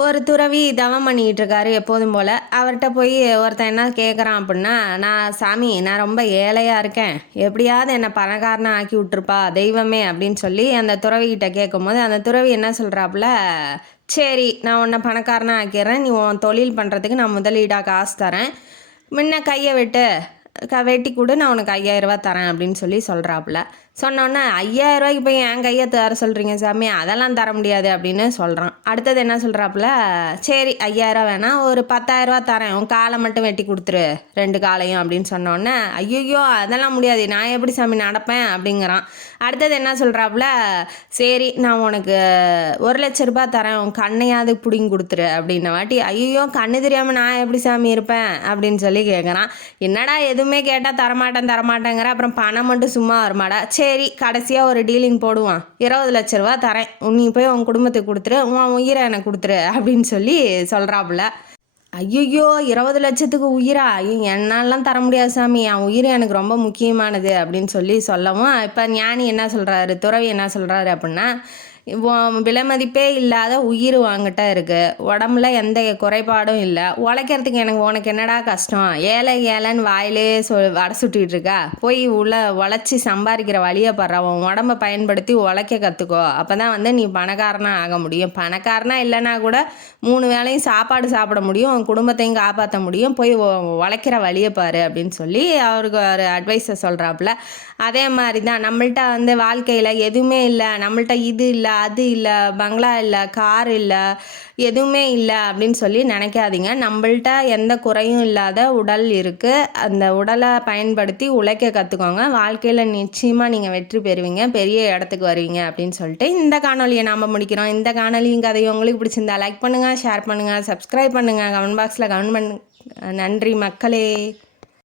ஒரு துறவி தவம் பண்ணிக்கிட்டு இருக்காரு எப்போதும் போல். அவர்கிட்ட போய் ஒருத்தன் என்ன கேட்குறான் அப்படின்னா, நான் சாமி நான் ரொம்ப ஏழையாக இருக்கேன், எப்படியாவது என்னை பணக்காரனை ஆக்கி விட்டுருப்பா தெய்வமே அப்படின்னு சொல்லி அந்த துறவிகிட்ட கேட்கும்போது, அந்த துறவி என்ன சொல்கிறாப்புல, சரி நான் உன்னை பணக்காரனை ஆக்கிடுறேன், நீ உன் தொழில் பண்ணுறதுக்கு நான் முதலீடாக காசு தரேன், முன்ன கையை விட்டு வெட்டி கொடு, நான் உனக்கு 5000 தரேன் அப்படின்னு சொல்லி சொல்கிறாப்புல. சொன்னோன்னே 5000 போய் என் கையை தர சொல்கிறீங்க சாமி, அதெல்லாம் தர முடியாது அப்படின்னு சொல்கிறான். அடுத்தது என்ன சொல்கிறாப்புல, சரி 5000 வேணாம், ஒரு 10,000 தரேன், உன் காலை மட்டும் வெட்டி கொடுத்துரு, 2 காலையும் அப்படின்னு சொன்னோன்னே, ஐயோ அதெல்லாம் முடியாது, நான் எப்படி சாமி நடப்பேன் அப்படிங்கிறான். அடுத்தது என்ன சொல்கிறாப்புல, சரி நான் உனக்கு 1,00,000 தரேன், உன் கண்ணையாவது பிடிங்கி கொடுத்துரு அப்படின்ன வாட்டி, ஐயோ கண்ணு தெரியாமல் நான் எப்படி சாமி இருப்பேன் அப்படின்னு சொல்லி கேட்குறான். என்னடா எதுவுமே கேட்டால் தரமாட்டேங்கிற, அப்புறம் பணம் மட்டும் சும்மா வருமாடா, சரி கடைசியாக ஒரு டீலிங் போடுவான், 20,00,000 தரேன், நீ போய் உன் குடும்பத்துக்கு கொடுத்துரு, உன் உயிரை எனக்கு கொடுத்துரு அப்படின்னு சொல்லி சொல்கிறாப்புல. ஐயோ 20,00,000க்கு உயிரா, என்னாலாம் தர முடியாது சாமி, என் உயிர் எனக்கு ரொம்ப முக்கியமானது அப்படின்னு சொல்லி சொல்லவும், இப்போ ஞானி என்ன சொல்கிறாரு, துறவி என்ன சொல்கிறாரு அப்படின்னா, விலை மதிப்பே இல்லாத உயிர் வாங்கிட்ட இருக்குது, உடம்புல எந்த குறைபாடும் இல்லை, உழைக்கிறதுக்கு உனக்கு என்னடா கஷ்டம், ஏழைன்னு வாயிலே வடை சுட்டிகிட்டு இருக்கா, போய் உழைச்சி சம்பாதிக்கிற வழியை படுற, உன் உடம்பை பயன்படுத்தி உழைக்க கற்றுக்கோ, அப்போ தான் நீ பணக்காரனாக ஆக முடியும், பணக்காரனாக இல்லைன்னா கூட 3 வேளையும் சாப்பாடு சாப்பிட முடியும், உன் குடும்பத்தையும் காப்பாற்ற முடியும், போய் உழைக்கிற வழியை பாரு அப்படின்னு சொல்லி அவருக்கு ஒரு அட்வைஸை சொல்கிறாப்புல. அதே மாதிரி தான் நம்மள்ட்ட வாழ்க்கையில் எதுவுமே இல்லை, நம்மள்ட்ட இது இல்லை அது இல்லை, பங்களா இல்லை, கார் இல்லை, எதுவுமே இல்லை அப்படின்னு சொல்லி நினைக்காதீங்க. நம்மள்ட்ட எந்த குறையும் இல்லாத உடல் இருக்குது, அந்த உடலை பயன்படுத்தி உழைக்க கற்றுக்கோங்க, வாழ்க்கையில் நிச்சயமாக நீங்கள் வெற்றி பெறுவீங்க, பெரிய இடத்துக்கு வருவீங்க அப்படின்னு சொல்லிட்டு இந்த காணொலியை நாம் முடிக்கிறோம். இந்த காணொலியும் கதையும் உங்களுக்கு பிடிச்சிருந்தா லைக் பண்ணுங்கள், ஷேர் பண்ணுங்கள், சப்ஸ்கிரைப் பண்ணுங்கள், கமெண்ட் பாக்ஸில் கமெண்ட் பண்ணுங்க. நன்றி மக்களே.